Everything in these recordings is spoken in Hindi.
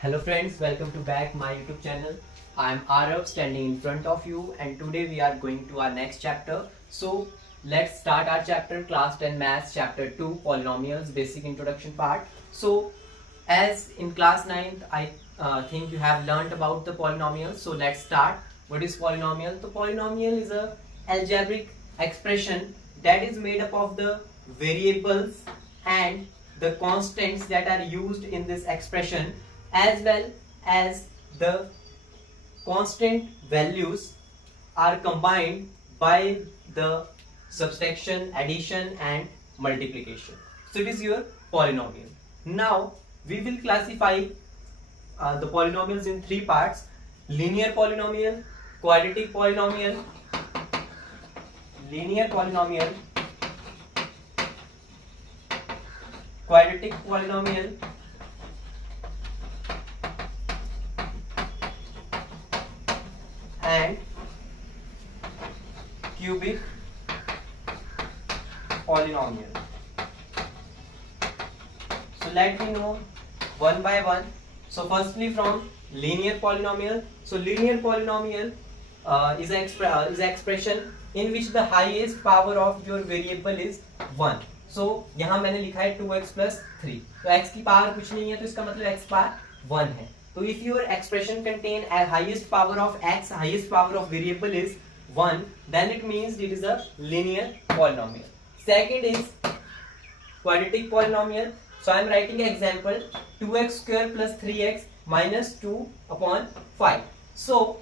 Hello friends, welcome to back my YouTube channel. I am Arav standing in front of you and today we are going to our next chapter. So let's start our chapter class 10 maths chapter 2 polynomials basic introduction part. So as in class 9th I think you have learnt about the polynomials. So let's start. What is polynomial? So polynomial is a algebraic expression that is made up of the variables and the constants that are used in this expression as well as the constant values are combined by the subtraction, addition and multiplication. So it is your polynomial. Now we will classify the polynomials in three parts: linear polynomial, quadratic polynomial, quadratic polynomial and cubic polynomial. So let me know one by one. So firstly from linear polynomial. So linear polynomial is an expression in which the highest power of your variable is 1. So यहाँ मैंने लिखा है 2x plus 3. तो x की पावर कुछ नहीं है तो इसका मतलब x पावर 1 है. So if your expression contain a highest power of x, highest power of variable is 1, then it means it is a linear polynomial. Second is quadratic polynomial. So I am writing an example: 2x square plus 3x minus 2 upon 5. So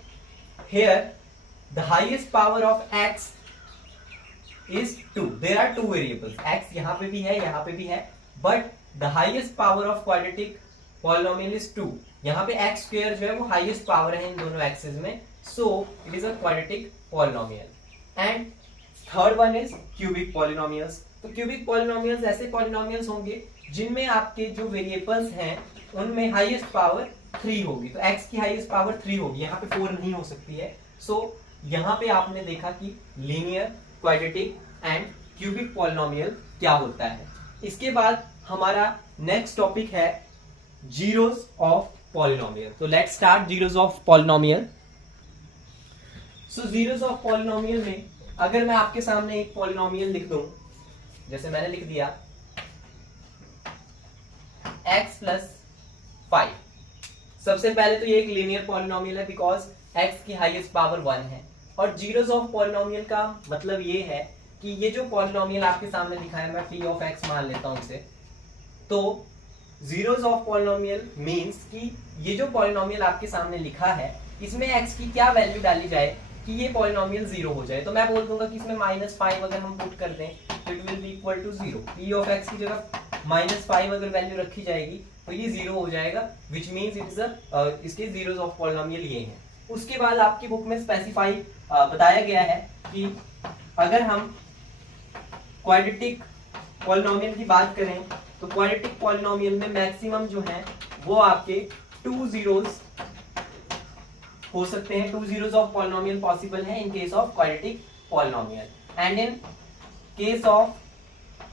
here the highest power of x is 2. There are two variables, x यहाँ पे भी है, यहाँ पे भी है, but the highest power of quadratic polynomial is 2. यहाँ पे x square जो है वो highest power है इन दोनों एक्सेस में, so it is a quadratic polynomial. And third one is cubic polynomials. तो cubic polynomials ऐसे polynomials होंगे जिनमें आपके जो वेरिएबल्स हैं उनमें हाईएस्ट पावर 3 होगी. तो x की हाईएस्ट पावर 3 होगी, यहाँ पे 4 नहीं हो सकती है. सो यहाँ पे आपने देखा कि linear, quadratic and cubic polynomial क्या होता है. इसके बाद हमारा नेक्स्ट टॉपिक है जीरोस ऑफ पॉलिनोमियल. तो let's start zeros of polynomial. So zeros of polynomial में अगर मैं आपके सामने एक पॉलिनोमियल लिख दूं, जैसे मैंने लिख दिया x प्लस 5. सबसे पहले तो ये एक लीनियर पॉलिनोमियल है बिकॉज x की हाईएस्ट पावर 1 है. और जीरोस ऑफ पॉलिनोमियल का मतलब ये है कि ये जो पॉलिनोमियल आपके सामने लिखा है, मैं p ऑफ x मान लेता हूं इसे, तो जीरोस ऑफ पॉलिनोमियल मींस कि ये जो पॉलिनोमियल आपके सामने लिखा है इसमें x की क्या वैल्यू डाली जाए कि ये पॉलिनोमियल 0 हो जाए. तो मैं बोल दूंगा कि इसमें -5 अगर हम पुट कर दें तो it will be equal to 0. p of x की जगह -5 अगर वैल्यू रखी जाएगी तो ये 0 हो जाएगा, विच मीन्स इट इज इसके जीरोस ऑफ पॉलिनोमियल ये हैं. उसके बाद आपकी बुक में स्पेसिफाई बताया गया है कि अगर हम क्वाड्रेटिक पॉलिनोमियल की बात करें तो क्वाड्रेटिक पॉलिनोमियल में मैक्सिमम जो है वो आपके 2 जीरोस हो सकते हैं. 2 जीरोस ऑफ पॉलिनोमियल पॉसिबल है in case of quadratic polynomial. And in case of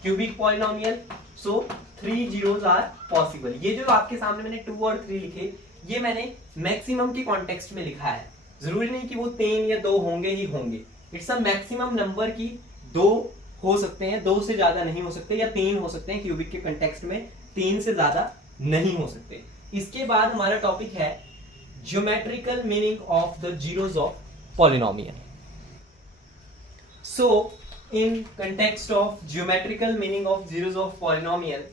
cubic polynomial so 3 zeros are possible. ये जो आपके सामने मैंने 2 और 3 लिखे, ये मैंने मैक्सिमम के कॉन्टेक्स्ट में लिखा है. जरूरी नहीं कि वो 3 या 2 होंगे ही होंगे. इट्स अ मैक्सिमम नंबर की 2 हो सकते हैं, 2 से ज्यादा नहीं हो सकते, या 3 हो सकते हैं. क्यूबिक के कॉन्टेक्स्ट में 3 से ज्यादा नहीं हो सकते. इसके बाद हमारा टॉपिक है geometrical meaning of the zeros of polynomial. So in context of geometrical meaning of zeros of polynomial,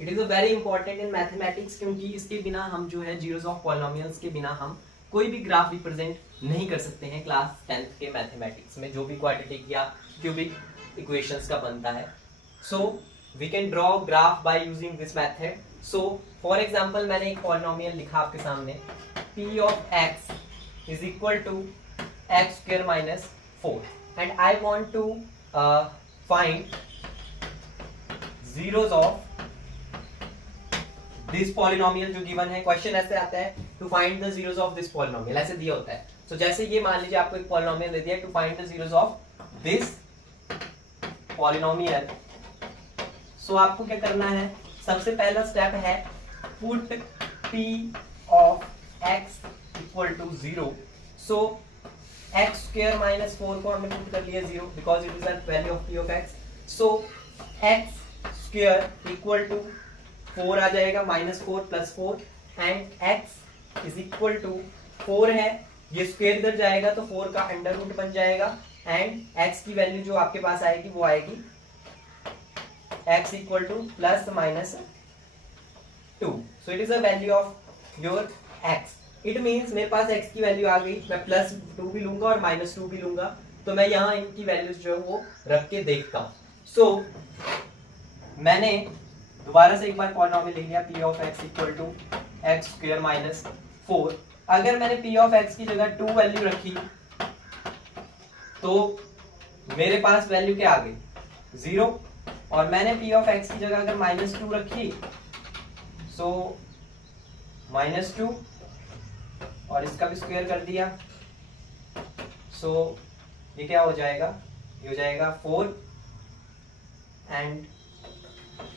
it is a very important in mathematics, क्योंकि इसके बिना हम जो है zeros of polynomials के बिना हम कोई भी ग्राफ रिप्रेजेंट नहीं कर सकते हैं क्लास 10th के मैथमेटिक्स में, जो भी क्वाड्रेटिक या क्यूबिक इक्वेशंस का बनता है. So we can draw graph by using this method. So for example मैंने एक पॉलिनोमियल लिखा आपके सामने, p of x is equal to x square minus 4. And I want to find zeros of this polynomial जो given है. क्वेश्चन ऐसे आता है to find the zeros of this polynomial, ऐसे दिया होता है. तो जैसे ये मान लीजिए आपको एक polynomial दे दिया to find the zeros of this polynomial. सो आपको क्या करना है, सबसे पहला स्टेप है put p of x equal to 0, so x square minus 4 को हमने पुट कर लिया 0 because it is the value of p of x, so x square equal to 4 आ जाएगा, -4 + 4 and x is equal to 4 है, ये स्क्वायर इधर जाएगा तो 4 का अंडर रूट बन जाएगा एंड x की वैल्यू जो आपके पास आएगी वो आएगी x equal to +-2, so it is the value of your x. It means मेरे पास x की वैल्यू आ गई, मैं +2 भी लूंगा और -2 भी लूंगा, तो मैं यहाँ इनकी वैल्यूज जो है वो रख के देखता हूँ. सो मैंने दोबारा से एक बार पॉलिनोमियल लिख लिया p of x equal to x square minus 4. अगर मैंने p ऑफ x की जगह 2 वैल्यू रखी तो मेरे पास वैल्यू क्या आ गई 0, और मैंने p ऑफ x की जगह अगर -2 रखी सो -2 और इसका भी स्क्वायर कर दिया, सो ये क्या हो जाएगा, ये हो जाएगा 4 एंड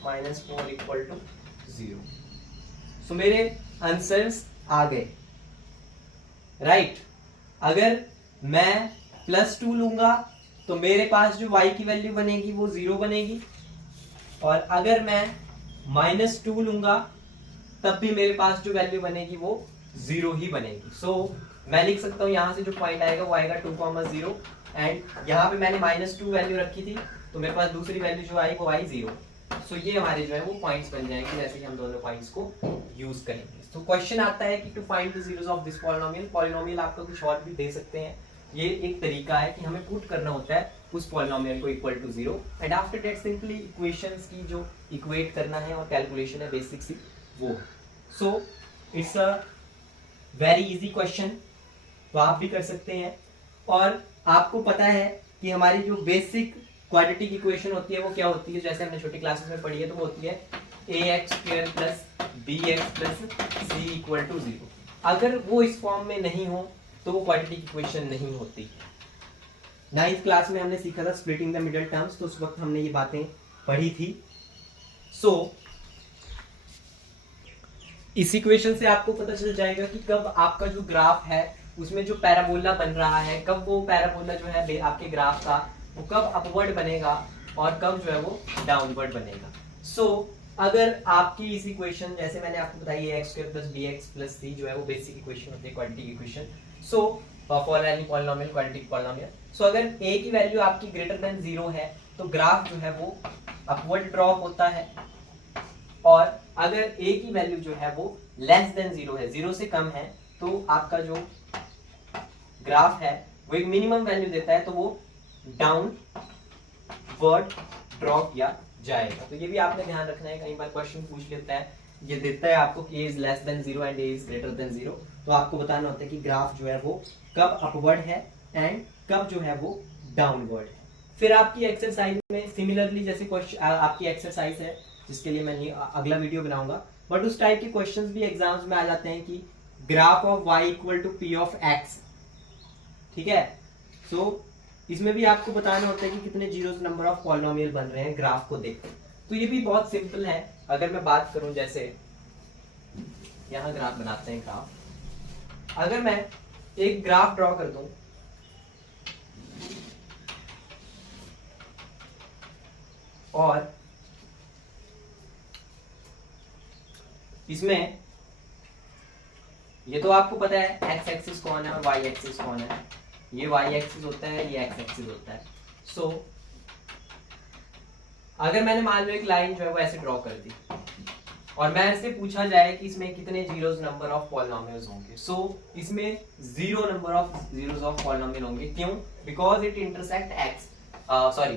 -4 इक्वल टू 0. सो मेरे आंसर्स आ गए, राइट. अगर मैं +2 लूंगा तो मेरे पास जो y की वैल्यू बनेगी वो 0 बनेगी, और अगर मैं -2 लूंगा तब भी मेरे पास जो वैल्यू बनेगी वो 0 ही बनेगी. सो मैं लिख सकता हूँ यहाँ से जो पॉइंट आएगा वो आएगा 2,0 एंड यहाँ पे मैंने -2 वैल्यू रखी थी तो मेरे पास दूसरी वैल्यू जो आई वो आई 0. सो ये हमारे जो है वो पॉइंट्स बन जाएंगे जैसे कि हम दोनों पॉइंट्स को यूज करेंगे. तो क्वेश्चन आता है कि to find the zeros of this polynomial. Polynomial आपको कुछ और भी दे सकते हैं, ये एक तरीका है कि हमें पुट करना होता है उस पॉलिनोमियल को equal to 0 and after that simply equations की जो इक्वेट करना है और कैलकुलेशन है बेसिक सी वो. So it's a very easy question, तो आप भी कर सकते हैं. और आपको पता है कि हमारी जो बेसिक क्वाड्रेटिक इक्वेशन होती है वो क्या होती है, जैसे हमने छोटी क्लासेस में पढ़ी है, तो वो होती है ax² + bx + c equal to 0. अगर वो इस फॉर्म में नहीं हो तो वो क्वाड्रेटिक इक्वेशन नहीं होती. 9th क्लास में हमने सीखा था स्प्लिटिंग द मिडल टर्म्स, तो उस वक्त हमने ये बातें पढ़ी थी. सो इस इक्वेशन से आपको पता चल जाएगा कि कब आपका जो ग्राफ है उसमें जो पैराबोला बन रहा है, कब वो पैराबोला जो है आपके ग्राफ का वो कब अपवर्ड बनेगा और कब जो है वो डाउनवर्ड बनेगा. सो अगर आपकी इस इक्वेशन जैसे मैंने आपको बताई ax² + bx + c जो है वो बेसिक इक्वेशन होती है, quadratic equation. So for any polynomial, quadratic polynomial, so अगर a की वैल्यू आपकी >0 है तो ग्राफ जो है वो अपवर्ड ड्रॉप होता है, और अगर a की वैल्यू जो है वो <0 है, 0 से कम है, तो आपका जो ग्राफ है वो एक मिनिमम वैल्यू देता है, तो वो डाउनवर्ड ड्रॉप किया जाएगा. तो ये भी आपने ध्यान रखना है, कई बार क्वेश्चन पूछ लेता है, ये देता है आपको कि a is less than 0 and a is greater than 0, तो आपको बताना होता है कि ग्राफ जो है वो कब अपवर्ड है एंड कब जो है वो डाउनवर्ड है. फिर आपकी एक्सरसाइज में सिमिलरली जैसे क्वेश्चन आपकी एक्सरसाइज है जिसके लिए मैं अगला वीडियो बनाऊंगा, बट उस टाइप के क्वेश्चंस भी एग्जाम्स में आ जाते हैं कि graph of y equal to p of x, ठीक है. सो इसमें भी आपको बताना होता है कि कितने जीरोस नंबर ऑफ पॉलिनोमियल बन रहे हैं ग्राफ को देखकर. तो ये भी बहुत सिंपल है. अगर मैं बात करूं, जैसे यहां ग्राफ बनाते हैं ग्राफ, अगर मैं एक ग्राफ ड्रॉ कर दूं और इसमें ये तो आपको पता है x एक्सिस कौन है और y एक्सिस कौन है, ये y एक्सिस होता है, ये x एक्सिस होता है. सो अगर मैंने मान लो एक लाइन जो है वो ऐसे ड्रॉ कर दी और मैं इससे पूछा जाए कि इसमें कितने जीरोस नंबर ऑफ पॉलिनोमियल्स होंगे, सो इसमें 0 number of zeros of polynomial होंगे. क्यों? बिकॉज इट इंटरसेक्ट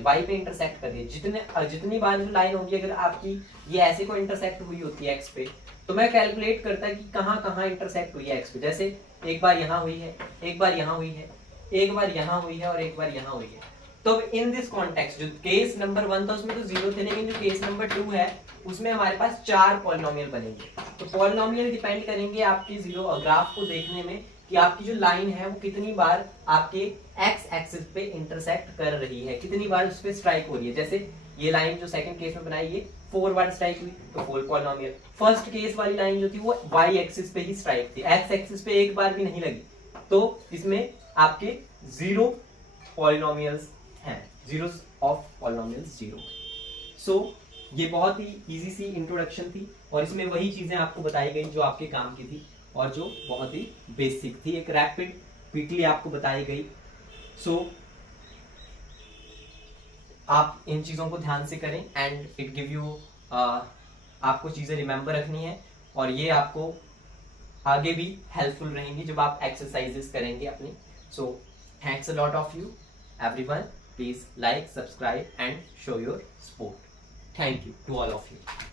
y पे इंटरसेक्ट कर रही है. जितनी बार जो लाइन होगी अगर आपकी ये ऐसे को इंटरसेक्ट हुई होती है x पे, तो मैं कैलकुलेट करता है कि कहाँ कहाँ इंटरसेक्ट हुई है x पे. जैसे एक बार यहाँ हुई है, एक बार यहाँ हुई है, एक बार यहाँ हुई है और एक बार यहाँ हुई है. तो इन दिस कॉन्टेक्स्ट जो केस नंबर 1 था उसमें तो 0 थे, लेकिन जो केस नंबर 2 है उसमें हमारे पास 4 पॉलिनोमियल बनेंगे. तो पॉलिनोमियल डिपेंड करेंगे आपकी जीरो ग्राफ को देखने में कि आपकी जो लाइन है वो कितनी बार आपके x एक्सिस पे इंटरसेक्ट कर रही है, कितनी बार उस पे स्ट्राइक हो रही है. जैसे ये लाइन जो सेकंड केस में बनाई ये 4 बार स्ट्राइक हुई तो 4 पॉलिनोमियल। फर्स्ट केस वाली लाइन जो थी वो वाई एक्सिस पे ही स्ट्राइक थी, एक्स एक्सिस पे एक बार भी नहीं लगी, तो इसमें आपके 0 पॉलिनोमियल्स हैं, जीरोस ऑफ पॉलिनोमियल्स 0। सो ये बहुत ही इजी सी इंट्रोडक्शन थी और इसमें वही चीजें आपको बताई गई जो आपके काम की थी और जो बहुत ही बेसिक थी, एक रैपिड क्विकली आपको बताई गई। सो आप इन चीजों को ध्यान से करें एंड इट गिव यू, आपको चीजें रिमेंबर रखनी है और ये आपको आगे भी हेल्पफुल रहेंगी जब आप एक्सरसाइजेस करेंगे अपनी। So thanks a lot of you everyone, please like, subscribe and show your support. Thank you to all of you.